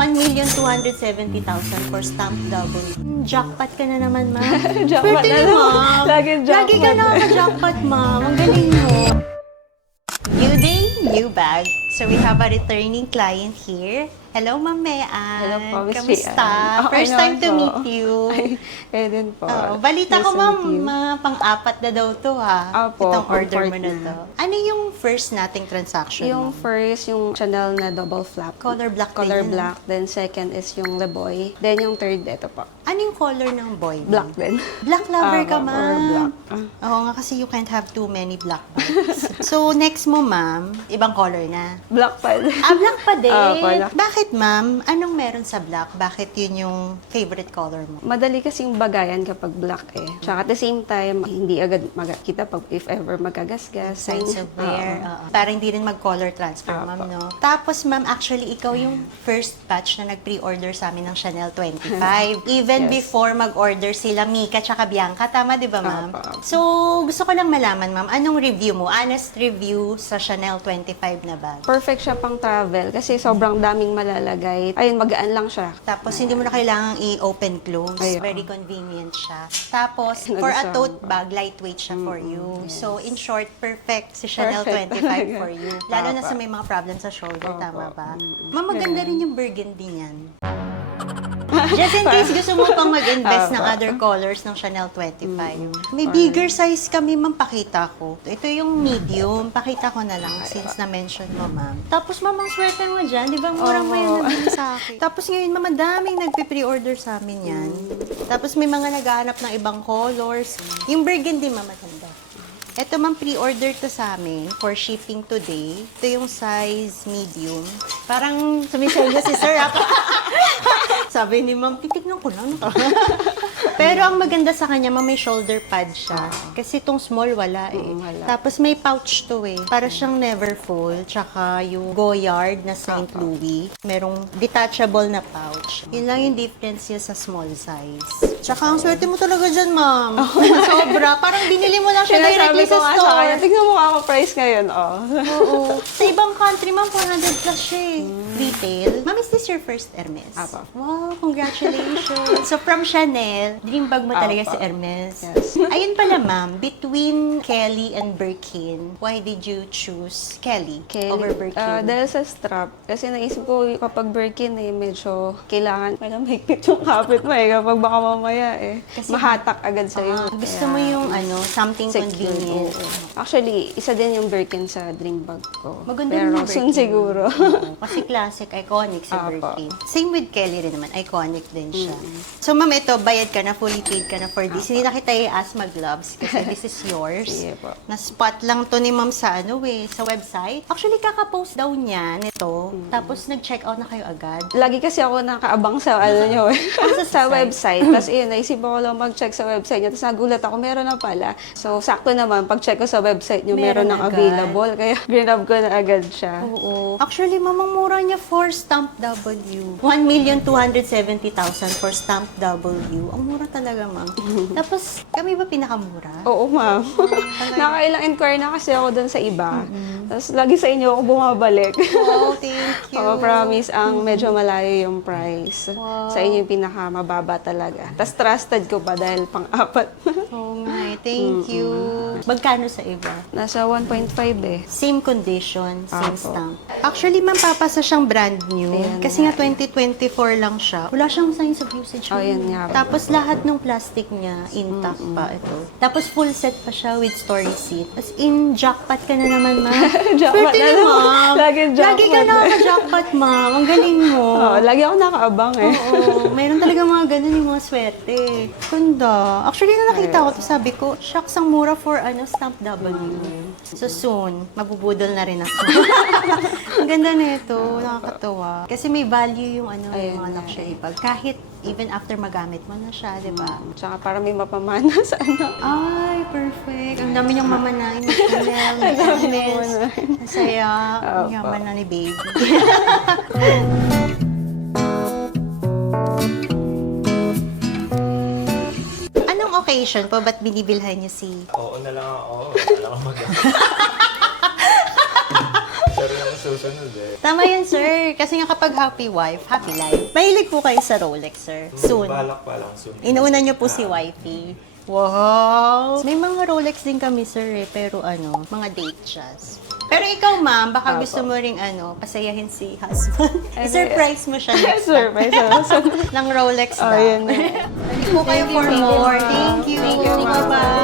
1,270,000 for stamp double. Jackpot ka na naman, ma'am. Jackpot Pwede na na, naman. ma'am. Lagi Lagi ka nakaka-jackpot, ma'am. Ang galing mo. New day, new bag. So we have a returning client here. Hello, Ma'am Mean. Hello po, Miss Kamusta? Gian. Okay First time naman to po. meet you. Ay, kayo din po. Balita Nice ko, to ma'am, meet you. pang-apat na daw to, ha? Opo, Itong order mo pang-fourth na na. to. Ano yung first nating transaction, Yung ma'am? first, yung Chanel na double flap. Color black Color din yan, black. Then second is yung Leboy. Then yung third, ito po. Ano yung color ng boy? Black din. Black lover ka, Or ma'am. black. Oo nga, kasi you can't have too many black bags. So, next mo, ma'am, ibang color na. Black pa din. Black pa din. Black. Bakit, ma'am? Anong meron sa black? Bakit yun yung favorite color mo? Madali kasing bagayan kapag black eh. Tsaka at the same time, hindi agad magkita pag if ever magkagasgas. Signs of wear. Oo. Para hindi rin mag-color transfer, ma'am, no? Tapos, ma'am, actually, ikaw yung first batch na nag-pre-order sa amin ng Chanel 25. Even Yes. before mag-order sila Mika tsaka Bianca. Tama, di ba, ma'am? Opo. So, gusto ko lang malaman, ma'am, anong review mo? Honest review sa Chanel 25 na bag. Perfect siya pang travel kasi sobrang daming malalagay. Ayun, magaan lang siya. Tapos, hindi mo na kailangang i-open close. Ayun. Very convenient siya. Tapos, for a Nagustuhan tote ko. bag, lightweight siya for you. yes. So, in short, perfect si Chanel Perfect 25 talaga. for you. Lalo na sa Opo. may mga problem sa shoulder, Opo. tama ba? Ma'am, maganda Yeah. rin yung burgundy niyan. Just in case gusto mo pang mag-invest ng Opo. other colors ng Chanel 25. May bigger size kami, ma'am, pakita ko. Ito yung medium. Pakita ko na lang since na-mention mo, ma'am. Tapos, ma'am, ang swerte mo dyan. Di ba murang mo yan nabili sa akin? Tapos ngayon, ma'am, daming nagpe-pre-order sa amin yan. Tapos may mga naghahanap ng ibang colors. Yung burgundy, ma'am, maganda. Ito, ma'am, pre-order to sa amin for shipping today. Ito yung size medium. Parang sumisay na si sir, ako. Sabi ni ma'am, titignan ko lang. Pero ang maganda sa kanya, ma'am, may shoulder pad siya. Kasi itong small, wala eh. Wala. Tapos may pouch to eh. Para siyang never full. Tsaka yung Goyard na St. Louis. Merong detachable na pouch. Yun lang yung difference niya sa small size. Tsaka ang swerte mo talaga dyan, ma'am. Sobra. Parang binili mo lang siya directly sa nga store. kanya, tignan mo ako price ngayon, oh. Oo. Sa ibang country, ma'am, 400 plus siya eh. Retail. Ma'am, is this your first Hermes? Apo. Wow, congratulations. So, from Chanel, dream bag mo talaga Apo. si Hermes. Yes. Ayun pala, ma'am, between Kelly and Birkin, why did you choose Kelly, over Birkin? Dahil sa strap. Kasi naisip ko kapag Birkin eh, medyo kailangan mahigpit yung kapit mo eh. Kapag baka mamaya eh, Kasi- mahatak agad sa'yo. Gusto mo yung something Secure, convenient. oo. Actually, isa din yung Birkin sa dream bag ko. Maganda Pero rin yung soon Birkin. siguro. Oo, kasi classic, iconic si Apo. Birkin. Same with Kelly rin naman, iconic din siya. So ma'am, ito, bayad ka na, fully paid ka na for this. Hindi na kita i-ask mag-gloves kasi this is yours. Sige po. Na-spot lang to ni ma'am sa sa website. Actually, kaka-post daw niya nito. Tapos nag-check out na kayo agad. Lagi kasi ako nakaabang sa nyo eh. sa website. Tapos naisip ako lang mag-check sa website niya. Tapos nagulat ako, meron na pala. So, sakto naman, pag-check ko sa website niyo, meron Meron nang agad. available. Kaya, grab ko na agad siya. Oo. Actually, mamang mura niya for stamp W. 1,270,000 for stamp W. Ang mura talaga, ma'am. Tapos, kami ba pinakamura? Oo, ma'am. Nakailang inquire na kasi ako doon sa iba. Tapos, lagi sa inyo ako bumabalik. Wow, thank you. Ako promise, ang medyo malayo yung price. Wow. Sa inyo yung pinakamababa talaga. Tapos, trusted ko pa dahil pang-apat. Oo nga eh. Thank you. Magkano sa iba? Nasa 1.5 eh. Same condition, same Apo. stamp. Actually, ma'am, papasa siyang brand new. Ayan Kasi nga nga 2024 lang siya. Wala siyang signs of usage. Oh, yun nga. Tapos lahat ng plastic niya, intact pa ito. Tapos full set pa siya with store receipt. As in, jackpot ka na naman, ma'am. Jackpot Swerte na ni naman. ma'am. Lagi Lagi ka jackpot. nakaka-jackpot, ma'am. Ang galing mo. Oo, lagi ako nakaabang eh. Oo, mayroon talaga mga ganun yung mga swerte. Ganda. Actually, na nakita ko to, sabi ko, shucks, ang mura for stamp W. So soon, mabubudol na rin ako. Ang ganda nito, nakakatawa. Kasi may value yung yung Ayun mga nga luxury bag. Kahit even after magamit mo na siya, di ba? Tsaka para may mapamana sa ano. Ay, perfect. Ang dami niyang mamanahin. Ni Chanel, ni Ang dami niyang Hermes. mamanahin. Ang saya. Ang Opo. yaman na ni babe. Anong occasion po? Ba't binibilhan niyo si... Oo na lang ako. Wala lang ako mag- Pero yung susunod eh. Tama yun, sir. Kasi nga kapag happy wife, happy life. Mahilig po kayo sa Rolex, sir. Soon. Balak pa lang soon. Inuuna niyo po si wifey. Wow! May mga Rolex din kami, sir, eh, pero mga date shots. Pero ikaw, ma'am, baka gusto mo ring pasayahin si husband. I-surprise mo siya next time. Surprise. Ng Rolex daw. Oh, yun na. Thank you po kayo for more. Thank you. Thank you, ma'am. Bye-bye.